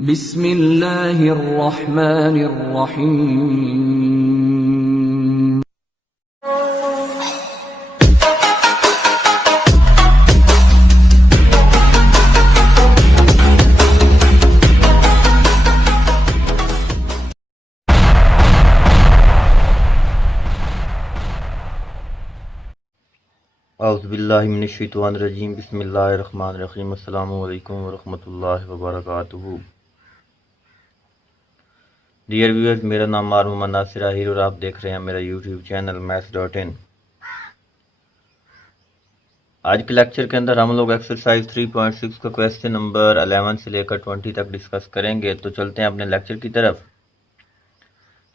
बिस्मिल्लाहिर्रहमानिर्रहीम। औज़ुबिल्लाहिमिनश्शैतानिर्रजीम बिस्मिल्लाहिर्रहमानिर्रहीम अस्सलामु अलैकुम वरहमतुल्लाहि वबरकातुहू। डियर व्यूअर्स, मेरा नाम मोहम्मद नासिर आहिर और आप देख रहे हैं मेरा यूट्यूब चैनल मैथ्स.इन। आज के लेक्चर के अंदर हम लोग एक्सरसाइज 3.6 का क्वेश्चन नंबर 11 से लेकर 20 तक डिस्कस करेंगे। तो चलते हैं अपने लेक्चर की तरफ।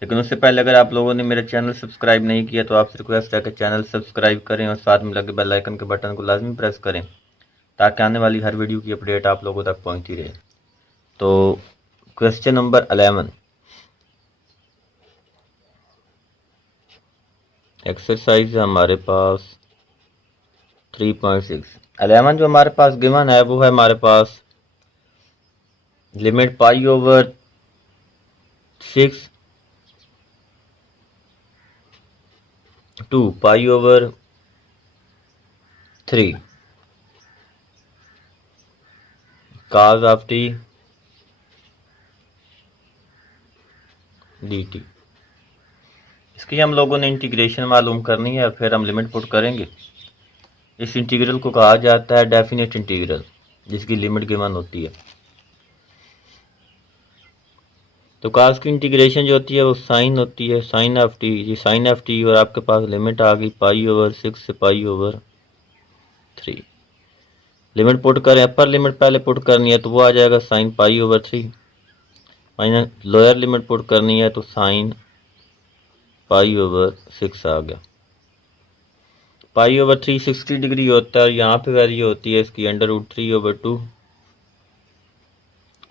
लेकिन उससे पहले अगर आप लोगों ने मेरा चैनल सब्सक्राइब नहीं किया तो आपसे रिक्वेस्ट है कि चैनल सब्सक्राइब करें और साथ में लगे बेल आइकन के बटन को लाजमी प्रेस करें ताकि आने वाली हर वीडियो की अपडेट आप लोगों तक पहुंचती रहे। तो क्वेश्चन नंबर 11 एक्सरसाइज है हमारे पास 3.6। 11 जो हमारे पास गिवन है वो है हमारे पास limit pi over 6 two pi over 3 cos of t dt। इसकी हम लोगों ने इंटीग्रेशन मालूम करनी है, फिर हम लिमिट पुट करेंगे। इस इंटीग्रल को कहा जाता है डेफिनेट इंटीग्रल, जिसकी लिमिट गिवन होती है। तो cos की इंटीग्रेशन जो होती है वो साइन होती है, साइन ऑफ टी। ये साइन ऑफ टी और आपके पास लिमिट आ गई पाई ओवर 6 से पाई ओवर 3। लिमिट पुट करें, अपर लिमिट पहले पुट करनी है तो वो आ जाएगा sine pi over 3, minus lower limit put करनी है तो साइन पाई ओवर 6 आ गया। पाई ओवर 3 60 डिग्री होता है और यहाँ पे वैल्यू होती है इसकी √3/2,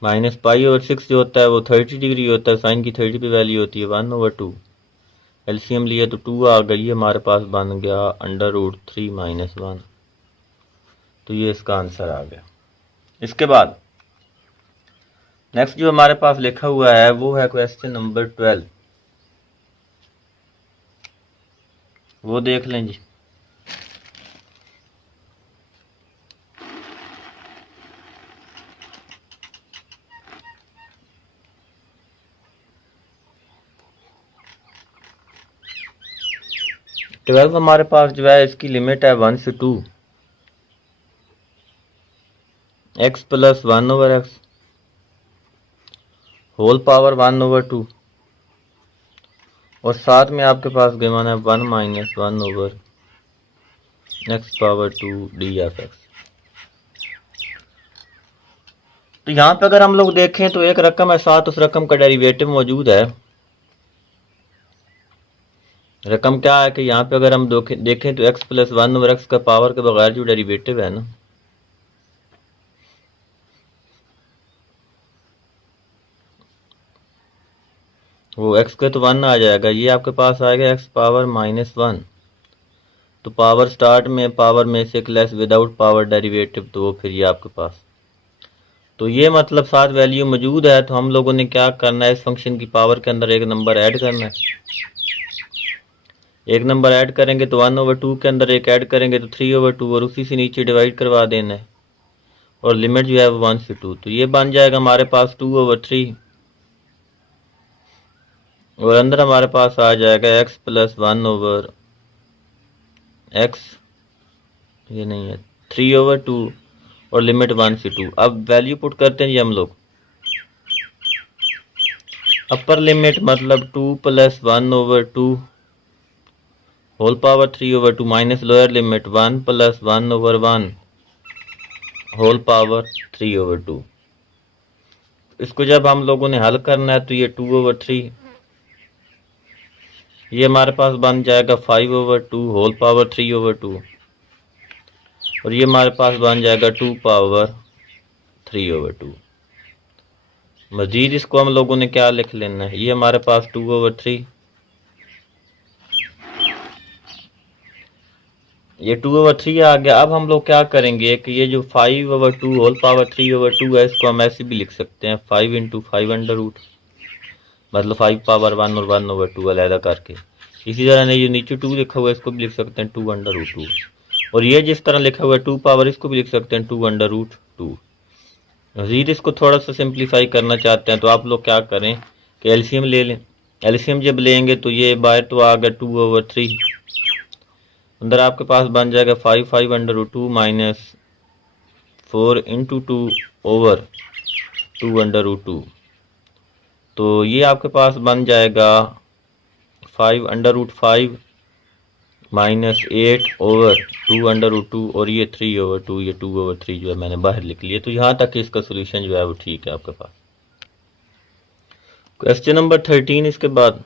माइनस पाई ओवर 6 जो होता है वो 30 डिग्री होता है। साइन की 30 पे वैल्यू होती है 1/2। एलसीएम लिया तो 2 आ गई, हमारे पास बन गया √3 - 1। तो ये इसका आंसर आ गया। इसके बाद नेक्स्ट जो हमारे पास लिखा हुआ है वो है क्वेश्चन नंबर 12। वो देख लें जी। ट्वेल्व हमारे पास जो है इसकी लिमिट है 1 से 2 x plus 1/x whole power 1/2 और साथ में आपके पास गिवन है 1 - 1/x⁻²d ऑफ x। तो यहाँ पे अगर हम लोग देखें तो एक रकम है, साथ उस रकम का डेरिवेटिव मौजूद है। रकम क्या है कि यहाँ पे अगर हम देखें तो x प्लस 1/x का पावर के बगैर जो डेरिवेटिव है ना, वो x का तो 1 आ जाएगा। ये आपके पास आएगा x पावर -1। तो पावर स्टार्ट में पावर में से एक लेस विदाउट पावर डेरिवेटिव, तो वो फिर ये आपके पास। तो ये मतलब साथ वैल्यू मौजूद है तो हम लोगों ने क्या करना है, इस फंक्शन की पावर के अंदर एक नंबर ऐड करना है। एक नंबर ऐड करेंगे तो 1/2 के अंदर एक ऐड करेंगे तो 3/2 और उसी से नीचे डिवाइड करवा देना है और लिमिट जो है वो 1 से 2। तो ये बन जाएगा हमारे पास 2/3 और अंदर हमारे पास आ जाएगा x प्लस 1/x, ये नहीं है 3/2 और लिमिट 1 से 2। अब वैल्यू पुट करते हैं जी हम लोग। अपर लिमिट मतलब 2 plus 1/2 whole power 3/2 minus lower limit 1 plus 1/1 whole power 3/2। इसको जब हम लोगों ने हल करना है तो ये 2/3 ये हमारे पास बन जाएगा 5/2 होल पावर 3/2 और ये हमारे पास बन जाएगा 2 पावर 3/2। मजीद इसको हम लोगों ने क्या लिख लेना है, ये हमारे पास 2/3, ये 2/3 आ गया। अब हम लोग क्या करेंगे कि ये जो 5/2 होल पावर 3/2 है, इसको हम ऐसे भी लिख सकते हैं 5 × 5 अंडर रूट, मतलब 5 पावर 1 और 1/2 अलहदा करके। इसी तरह ये नीचे 2 लिखा हुआ है, इसको भी लिख सकते हैं 2 अंडर रूट 2। और ये जिस तरह लिखा हुआ है 2 पावर, इसको भी लिख सकते हैं 2 अंडर रूट 2। मजीद इसको थोड़ा सा सिंप्लीफाई करना चाहते हैं तो आप लोग क्या करें कि एलसीएम ले लें। एलसीएम जब लेंगे तो ये बाय तो आ गया 2/3, अंदर आपके पास बन जाएगा 5 under root 2 minus 4 × 2 over 2 under root 2। तो ये आपके पास बन जाएगा 5 under root 5 minus 8 over 2 under root 2, और ये 3/2, ये 2/3 जो है मैंने बाहर लिख लिया। तो यहाँ तक इसका सोल्यूशन जो है वो ठीक है आपके पास। क्वेश्चन नंबर 13 इसके बाद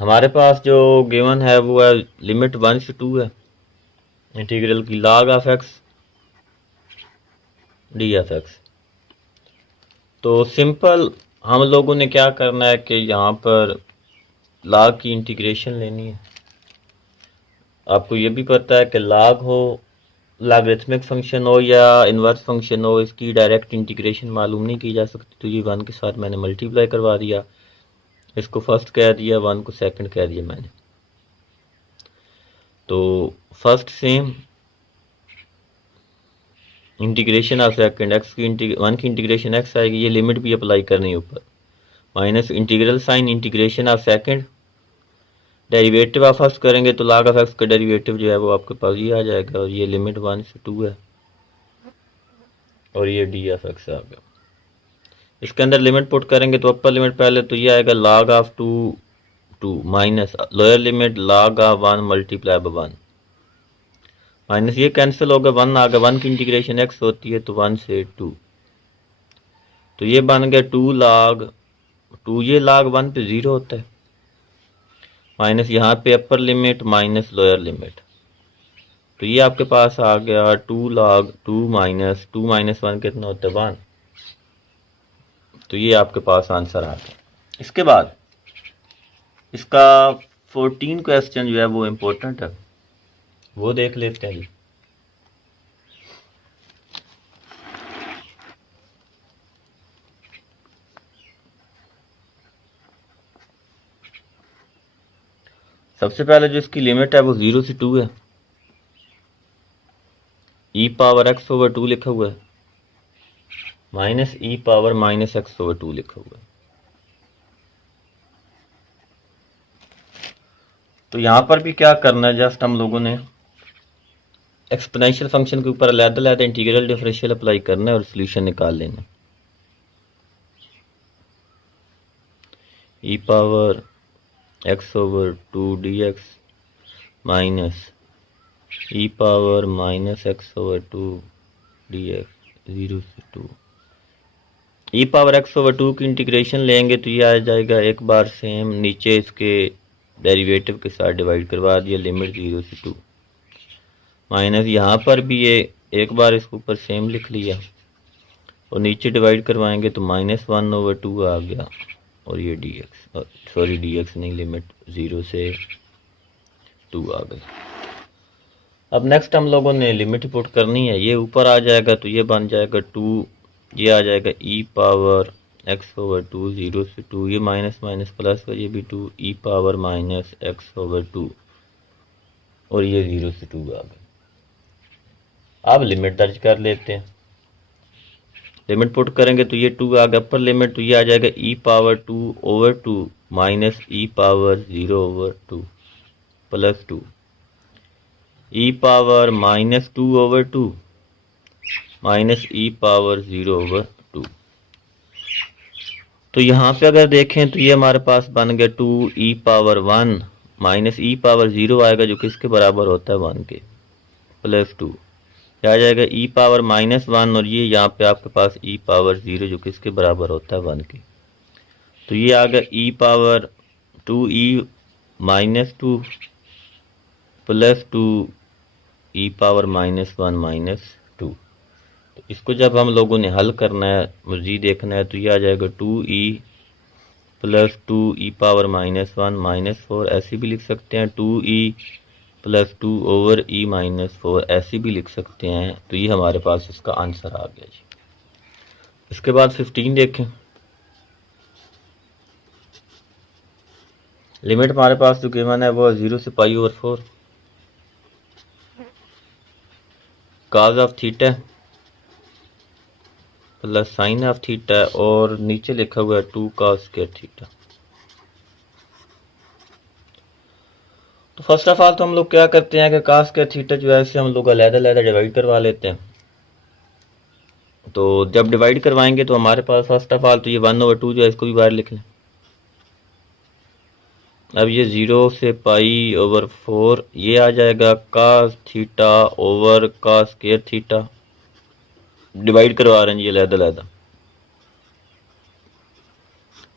हमारे पास जो गिवन है वो है लिमिट 1 से 2 है इंटीग्रल की log of x D F x. तो सिंपल हम लोगों ने क्या करना है कि यहाँ पर log की इंटीग्रेशन लेनी है। आपको ये भी पता है कि log हो, लॉगरिथमिक फंक्शन हो या इन्वर्स फंक्शन हो, इसकी डायरेक्ट इंटीग्रेशन मालूम नहीं की जा सकती। तो ये 1 के साथ मैंने मल्टीप्लाई करवा दिया, इसको फर्स्ट कह दिया, 1 को सेकंड कह दिया मैंने। तो first sem integration of second x की 1 की इंटीग्रेशन एक्स आएगी, ये लिमिट भी अप्लाई करनी है ऊपर, minus integral sign integration of second, derivative आप फर्स्ट करेंगे तो log ऑफ एक्स का डेरिवेटिव जो है वो आपके पास ये आ जाएगा, और ये लिमिट 1 से 2 है, और ये डी ऑफ एक्स आ गया। इसके अंदर लिमिट पुट करेंगे तो अपर लिमिट पहले तो ये आएगा log of 2 minus lower limit log of 1 multiply by 1, minus ये कैंसिल होगा, 1 आ गया, 1 की इंटीग्रेशन एक्स होती है तो 1 से 2, तो ये बन गया 2 log 2, ये log 1 पे 0 होता है, माइनस यहाँ पे अपर लिमिट माइनस लोअर लिमिट, तो ये आपके पास आ गया 2 log 2 माइनस 2 माइनस 1 कितना होता है 1। तो ये आपके पास आंसर आ गया। इसके बाद इसका 14 क्वेश्चन जो है वो इम्पोर्टेंट है, वो देख लेते हैं जी। सबसे पहले जो इसकी लिमिट है वो 0 से 2 है, e पावर x/2 लिखा हुआ है, minus e power minus x/2 लिखा हुआ है। तो यहाँ पर भी क्या करना है, जस्ट हम लोगों ने एक्सपोनेंशियल फंक्शन के ऊपर अलग-अलग इंटीग्रल डिफरेंशियल अप्लाई करना है और सोल्यूशन निकाल लेना। e power x/2 dx minus e power minus x/2 dx 0 से 2। e पावर x/2 की इंटीग्रेशन लेंगे तो ये आ जाएगा, एक बार सेम नीचे इसके डेरिवेटिव के साथ डिवाइड करवा दिया, लिमिट 0 से 2, माइनस यहाँ पर भी ये एक बार इसके ऊपर सेम लिख लिया और नीचे डिवाइड करवाएंगे तो -1/2 आ गया, और ये dx, सॉरी dx नहीं, लिमिट 0 से 2 आ गई। अब नेक्स्ट हम लोगों ने लिमिट पुट करनी है, ये ऊपर आ जाएगा तो ये बन जाएगा 2, ये आ जाएगा e पावर x/2 0 से 2, ये माइनस माइनस प्लस का, ये भी 2 e पावर माइनस x/2, और ये 0 से 2 आ गया। अब लिमिट दर्ज कर लेते हैं, लिमिट पुट करेंगे तो ये 2 आ गया अपर लिमिट, तो ये आ जाएगा e power 2/2 minus e power 0/2 plus 2 e power -2/2 minus e power 0/2। तो यहाँ पे अगर देखें तो ये हमारे पास बन गया 2 e power 1 minus e power 0 आएगा जो किसके बराबर होता है 1 के, प्लस 2 आ जाएगा e पावर -1, और ये यहाँ पे आपके पास e पावर 0 जो किसके बराबर होता है 1 के। तो ये आ गया e power 2e -2 plus 2 e power -1 -2। तो इसको जब हम लोगों ने हल करना है, मजीद देखना है, तो ये आ जाएगा 2e प्लस 2e⁻−1 -4 ऐसे भी लिख सकते हैं, 2e + 2/e−4 ऐसे भी लिख सकते हैं। तो ये हमारे पास इसका आंसर आ गया जी। इसके बाद 15 देखें। लिमिट हमारे पास जो गिवन है वो 0 से π/4 cos of theta plus sign of theta और नीचे लिखा हुआ है 2 cos² थीटा। तो फर्स्ट ऑफ ऑल तो हम लोग क्या करते हैं कि cos² थीटा जो है इसे हम लोग अलग-अलग डिवाइड करवा लेते हैं। तो जब डिवाइड करवाएंगे तो हमारे पास फर्स्ट ऑफ ऑल तो ये 1/2 जो है इसको भी बाहर लिख लें। अब ये 0 से π/4 ये आ जाएगा cos theta over cos² theta. Divide करवा रहे हैं ये अलग-अलग।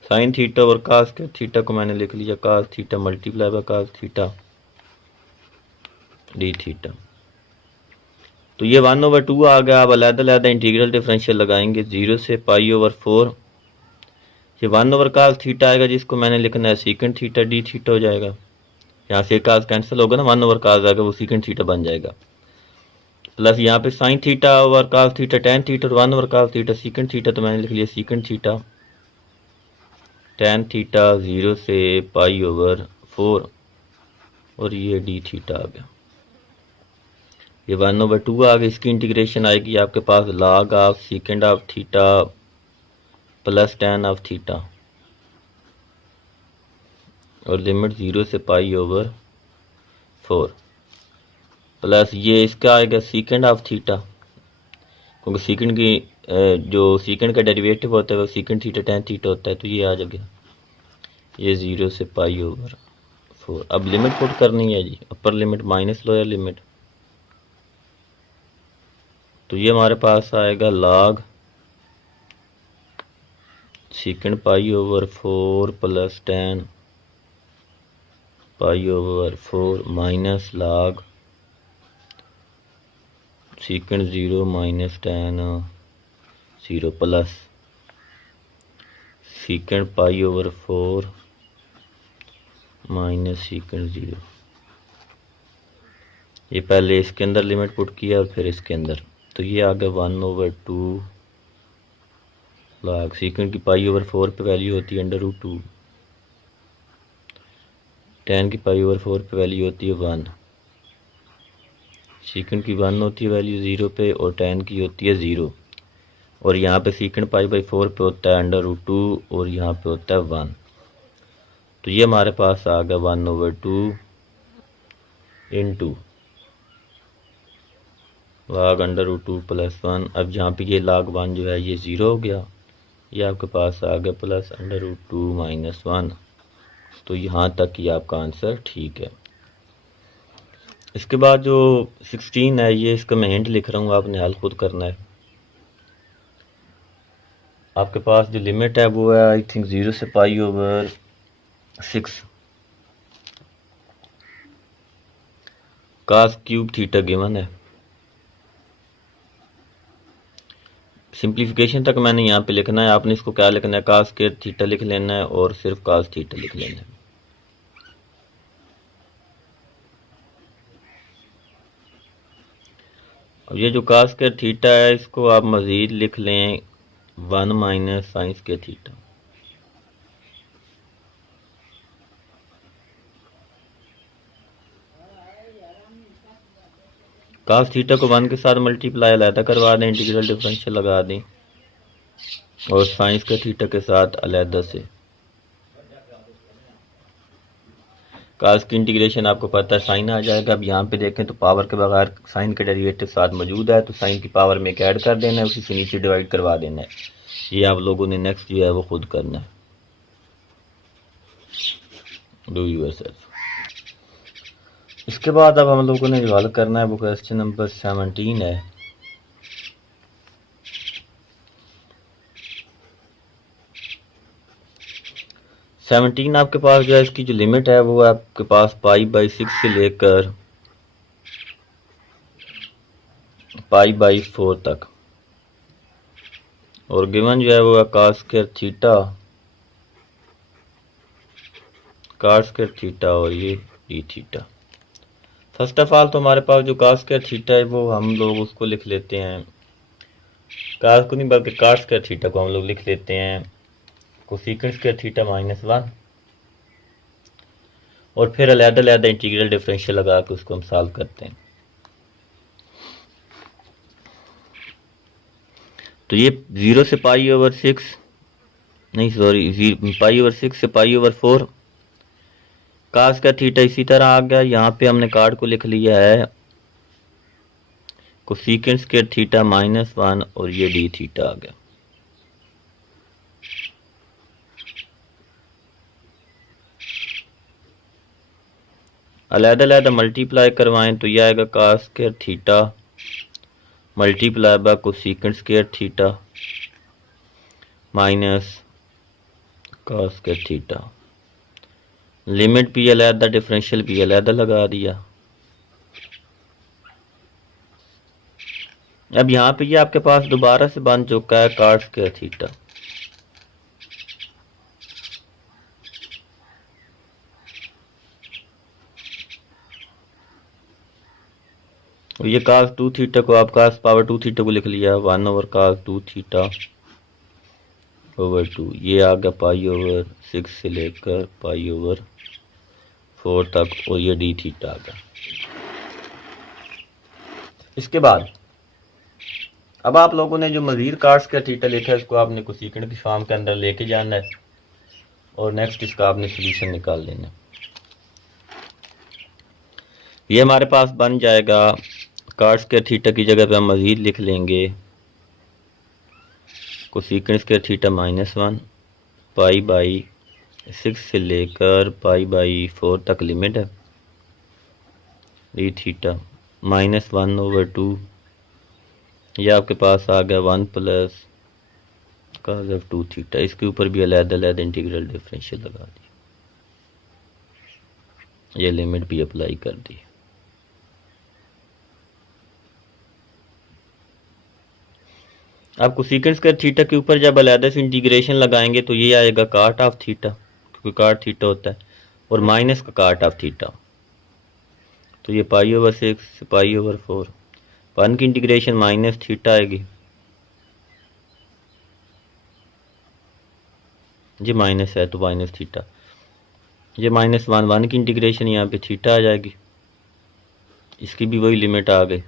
साइन थीटा और cos² थीटा को मैंने लिख लिया cos theta multiply by cos theta d theta. तो ये 1/2 आ गया। अब अलग-अलग इंटीग्रल डिफरेंशियल लगाएंगे 0 से π/4। ये 1/cos थीटा आएगा जिसको मैंने लिखना है सीकेंट थीटा d थीटा हो जाएगा। यहाँ से cos कैंसिल होगा ना, 1/cos आएगा वो सीकेंट थीटा बन जाएगा। प्लस यहाँ पे sine theta over cos theta tan theta और 1/cos थीटा सीकेंट थीटा, तो मैंने लिख लिया सीकेंट थीटा tan थीटा 0 से π/4 और ये d थीटा आ गया। ये 1/2 आ गया। इसकी इंटीग्रेशन आएगी आपके पास log of सीकेंड of theta plus tan of theta और लिमिट 0 से π/4 प्लस ये इसका आएगा सीकेंड ऑफ थीटा, क्योंकि सीकेंड की जो सीकेंड का डेरिवेटिव होता है वो सीकेंड थीटा tan थीटा होता है। तो ये आ जाएगा ये 0 से π/4। अब लिमिट पुट करनी है जी, upper limit minus lower limit. तो ये हमारे पास आएगा log second π/4 plus tan π/4 minus log second 0 minus tan 0 plus second π/4 minus second 0। ये पहले इसके अंदर लिमिट पुट किया और फिर इसके अंदर। तो ये आ गया 1/2 log सीकेंड की π/4 पे वैल्यू होती है √2, tan की π/4 पे वैल्यू होती है 1, सीकेंड की 1 होती है वैल्यू 0 पे और tan की होती है 0, और यहाँ पे सीकेंड π/4 पे होता है √2 और यहाँ पे होता है 1। तो ये हमारे पास आ गया 1/2 इंटू log √2 प्लस 1। अब यहाँ पे ये log 1 जो है ये 0 हो गया, ये आपके पास आ गया प्लस √2 माइनस 1। तो यहाँ तक ही आपका आंसर ठीक है। इसके बाद जो 16 है ये इसका मैं हिंट लिख रहा हूँ, आपने हल खुद करना है। आपके पास जो लिमिट है वो है आई थिंक 0 से π/6 cos³ थीटा गिवन है। सिंप्लीफिकेशन तक मैंने यहाँ पे लिखना है, आपने इसको क्या लिखना है cos² थीटा लिख लेना है और सिर्फ cos थीटा लिख लेना है। अब ये जो cos² थीटा है इसको आप मज़ीद लिख लें 1 minus sin² theta. cos theta को 1 के साथ मल्टीप्लाई अलहदा करवा दें, इंटीग्रल डिफरेंशियल लगा दें और sin² थीटा के साथ अलहदा से। cos की इंटीग्रेशन आपको पता है साइन आ जाएगा। अब यहाँ पे देखें तो पावर के बगैर साइन का डेरिवेटिव साथ मौजूद है, तो साइन की पावर में एक ऐड कर देना है, उसी से नीचे डिवाइड करवा देना है। ये आप लोगों ने नेक्स्ट जो है वो खुद करना है, डू योरसेल्फ। इसके बाद अब हम लोगों ने जो हल करना है वो क्वेश्चन नंबर 17 है। आपके पास जो है इसकी जो लिमिट है वो आपके पास π/6 से लेकर π/4 तक, और गिवन जो है वो cos² theta cos square theta और ये D theta. First of all तो हमारे पास जो cos स्क्वायर थीटा है वो हम लोग उसको लिख लेते हैं, cos को नहीं बल्कि cos स्क्वायर थीटा को हम लोग लिख लेते हैं कोसेकेंट स्क्वायर थीटा -1, और फिर अलग-अलग इंटीग्रल डिफरेंशियल लगा के उसको हम सॉल्व करते हैं। तो ये 0 से π/6 नहीं सॉरी π/6 से π/4 cos का थीटा इसी तरह आ गया। यहाँ पे हमने कार्ड को लिख लिया है कोसेकेंट स्क्वायर थीटा -1 और ये डी थीटा आ गया। अलग-अलग मल्टीप्लाई करवाएं तो यह आएगा cos square theta multiply by cosecant square theta minus cos square theta. Limit भी अलग, डिफरेंशियल भी अलग लगा दिया। अब यहाँ पे ये आपके पास दोबारा से बन चुका है cos स्क्वायर थीटा। और ये cos 2 थीटा को आप cos पावर 2 थीटा को लिख लिया 1/cos 2 थीटा ओवर 2। ये आ गया π/6 से लेकर π/4 तक और ये डी थीटा आ गया। इसके बाद अब आप लोगों ने जो मजीद cos स्क्वायर थीटा लिखा है इसको आपने कोसेकेंट की फॉर्म के अंदर लेके जाना है और नेक्स्ट इसका आपने सोल्यूशन निकाल लेना है। ये हमारे पास बन जाएगा cos स्क्वायर थीटा की जगह पे हम मजीद लिख लेंगे कोसेकेंट स्क्वायर थीटा -1 π/6 से लेकर π/4 तक लिमिट है डी थीटा -1/2। यह आपके पास आ गया 1 + cos 2 थीटा। इसके ऊपर भी अलग-अलग इंटीग्रल डिफरेंशियल लगा दी, ये लिमिट भी अप्लाई कर दी। आप कोसेकेंट स्क्वायर थीटा के ऊपर जब अलग से इंटीग्रेशन लगाएंगे तो ये आएगा cot ऑफ थीटा, क्योंकि cot थीटा होता है, और माइनस का cot ऑफ थीटा। तो ये π/6 से π/4 1 की इंटीग्रेशन माइनस थीटा आएगी, ये माइनस है तो माइनस थीटा, ये -1 की इंटीग्रेशन यहाँ पे थीटा आ जाएगी, इसकी भी वही लिमिट आ गई।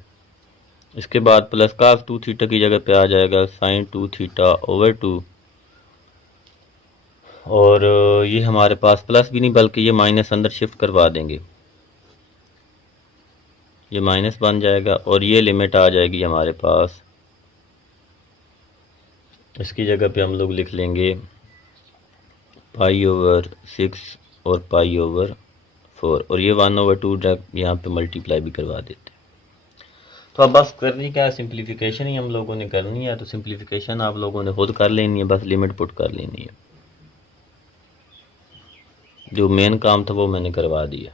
इसके बाद प्लस cos 2 थीटा की जगह पे आ जाएगा sin 2 थीटा ओवर 2, और ये हमारे पास प्लस भी नहीं बल्कि ये माइनस अंदर शिफ्ट करवा देंगे, ये माइनस बन जाएगा और ये लिमिट आ जाएगी हमारे पास। इसकी जगह पे हम लोग लिख लेंगे π/6 और π/4, और ये 1/2 यहाँ पे मल्टीप्लाई भी करवा देते हैं। तो अब बस करनी क्या है, सिंप्लीफिकेशन ही हम लोगों ने करनी है। तो सिंप्लीफिकेशन आप लोगों ने खुद कर लेनी है, बस लिमिट पुट कर लेनी है। जो मेन काम था वो मैंने करवा दिया।